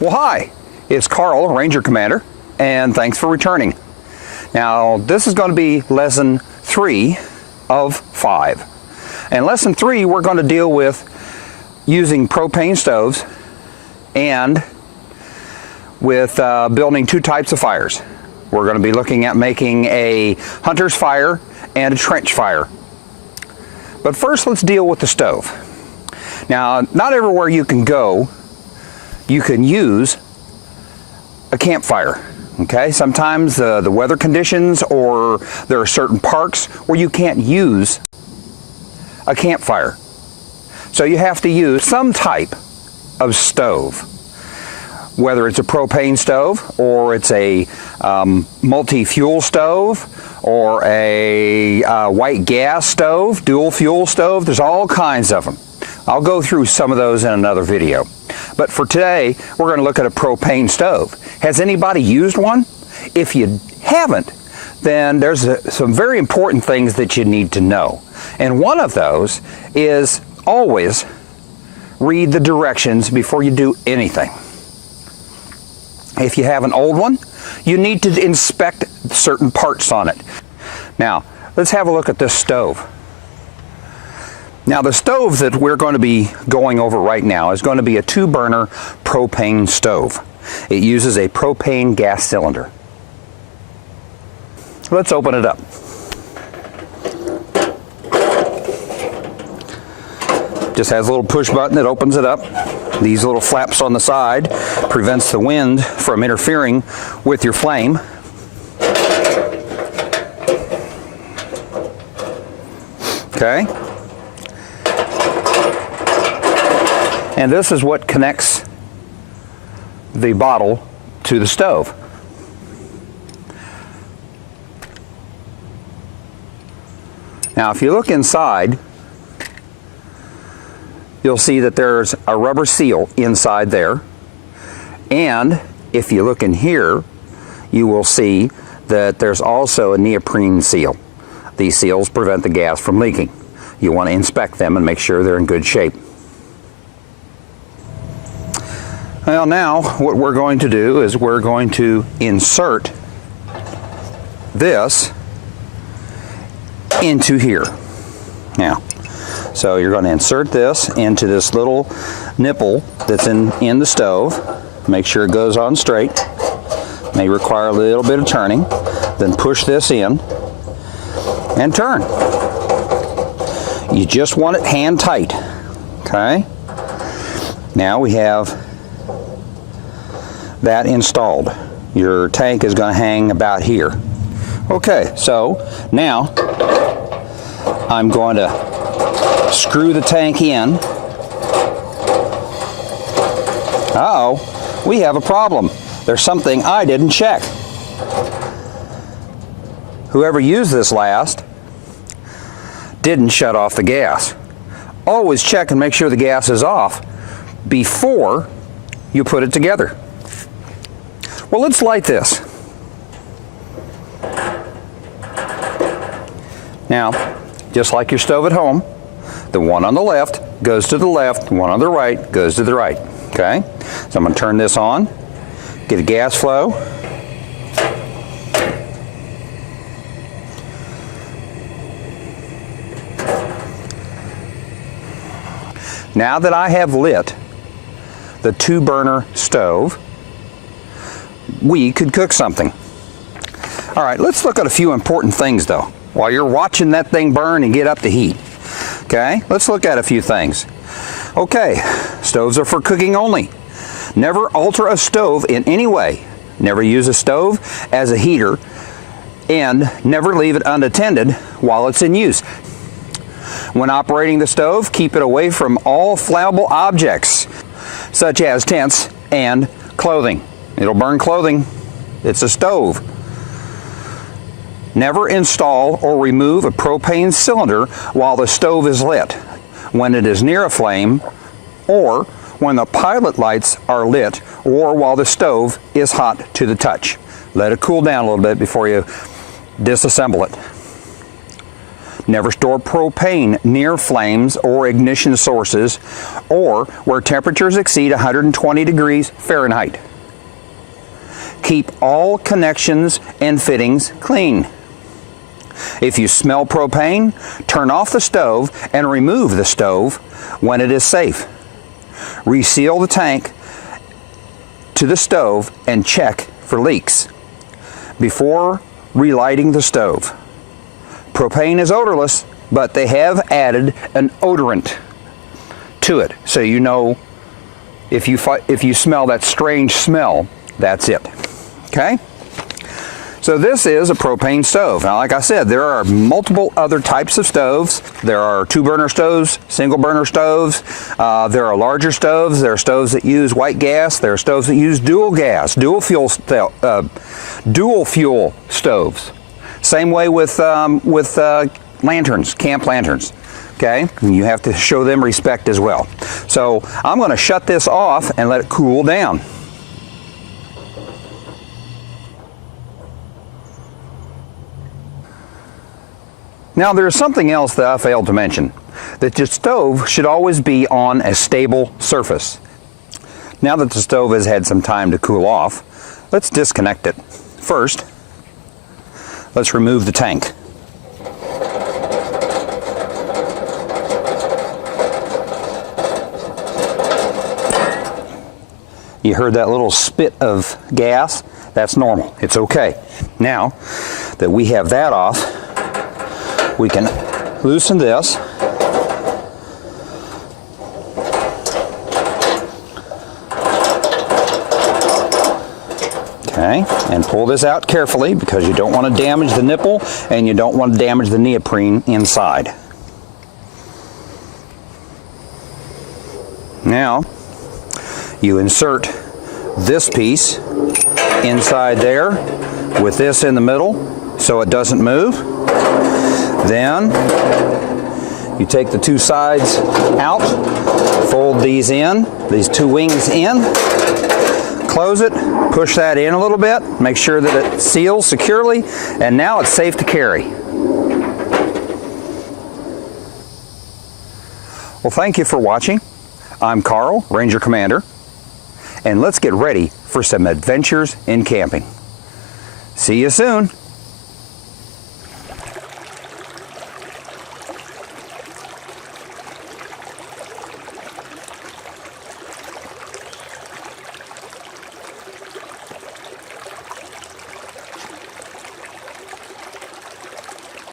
Well, hi, it's Carl, Ranger Commander, and thanks for returning. Now, this is going to be lesson 3 of 5. And lesson 3, we're going to deal with using propane stoves and with building 2 types of fires. We're going to be looking at making a hunter's fire and a trench fire. But first, let's deal with the stove. Now, not everywhere you can go, you can use a campfire. Okay, sometimes the weather conditions, or there are certain parks where you can't use a campfire. So you have to use some type of stove, whether it's a propane stove or it's a multi-fuel stove or a white gas stove, dual fuel stove. There's all kinds of them. I'll go through some of those in another video. But for today, we're going to look at a propane stove. Has anybody used one? If you haven't, then there's some very important things that you need to know. And one of those is always read the directions before you do anything. If you have an old one, you need to inspect certain parts on it. Now, let's have a look at this stove. Now, the stove that we're going to be going over right now is going to be a 2-burner propane stove. It uses a propane gas cylinder. Let's open it up. Just has a little push button that opens it up. These little flaps on the side prevents the wind from interfering with your flame. Okay. And this is what connects the bottle to the stove. Now, if you look inside, you'll see that there's a rubber seal inside there. And if you look in here, you will see that there's also a neoprene seal. These seals prevent the gas from leaking. You want to inspect them and make sure they're in good shape. Well, now what we're going to do is we're going to insert this into here. Now, so you're going to insert this into this little nipple that's in the stove. Make sure it goes on straight. May require a little bit of turning. Then push this in and turn. You just want it hand tight. Okay? Now we have that installed. Your tank is going to hang about here. Okay, so now I'm going to screw the tank in. Uh-oh, we have a problem. There's something I didn't check. Whoever used this last didn't shut off the gas. Always check and make sure the gas is off before you put it together. Well, let's light this. Now, just like your stove at home, the one on the left goes to the left, the one on the right goes to the right. Okay? So I'm going to turn this on, get a gas flow. Now that I have lit the 2-burner stove, we could cook something. All right, let's look at a few important things though, while you're watching that thing burn and get up to heat. Okay, let's look at a few things. Okay, stoves are for cooking only. Never alter a stove in any way. Never use a stove as a heater, and never leave it unattended while it's in use. When operating the stove, keep it away from all flammable objects, such as tents and clothing. It'll burn clothing. It's a stove. Never install or remove a propane cylinder while the stove is lit, when it is near a flame, or when the pilot lights are lit, or while the stove is hot to the touch. Let it cool down a little bit before you disassemble it. Never store propane near flames or ignition sources or where temperatures exceed 120 degrees Fahrenheit. Keep all connections and fittings clean. If you smell propane, turn off the stove and remove the stove when it is safe. Reseal the tank to the stove and check for leaks before relighting the stove. Propane is odorless, but they have added an odorant to it, so you know if you smell that strange smell, that's it. Okay? So this is a propane stove. Now, like I said, there are multiple other types of stoves. There are 2-burner stoves, single-burner stoves. There are larger stoves. There are stoves that use white gas. There are stoves that use dual gas, dual fuel stoves. Same way with lanterns, camp lanterns. Okay, and you have to show them respect as well. So I'm going to shut this off and let it cool down. Now there's something else that I failed to mention, that your stove should always be on a stable surface. Now that the stove has had some time to cool off, let's disconnect it. First, let's remove the tank. You heard that little spit of gas? That's normal. It's okay. Now that we have that off, we can loosen this. Okay, and pull this out carefully because you don't want to damage the nipple and you don't want to damage the neoprene inside. Now, you insert this piece inside there with this in the middle so it doesn't move. Then you take the two sides out, fold these in, these two wings in, close it, push that in a little bit, make sure that it seals securely, and now it's safe to carry. Well, thank you for watching. I'm Carl, Ranger Commander, and let's get ready for some adventures in camping. See you soon.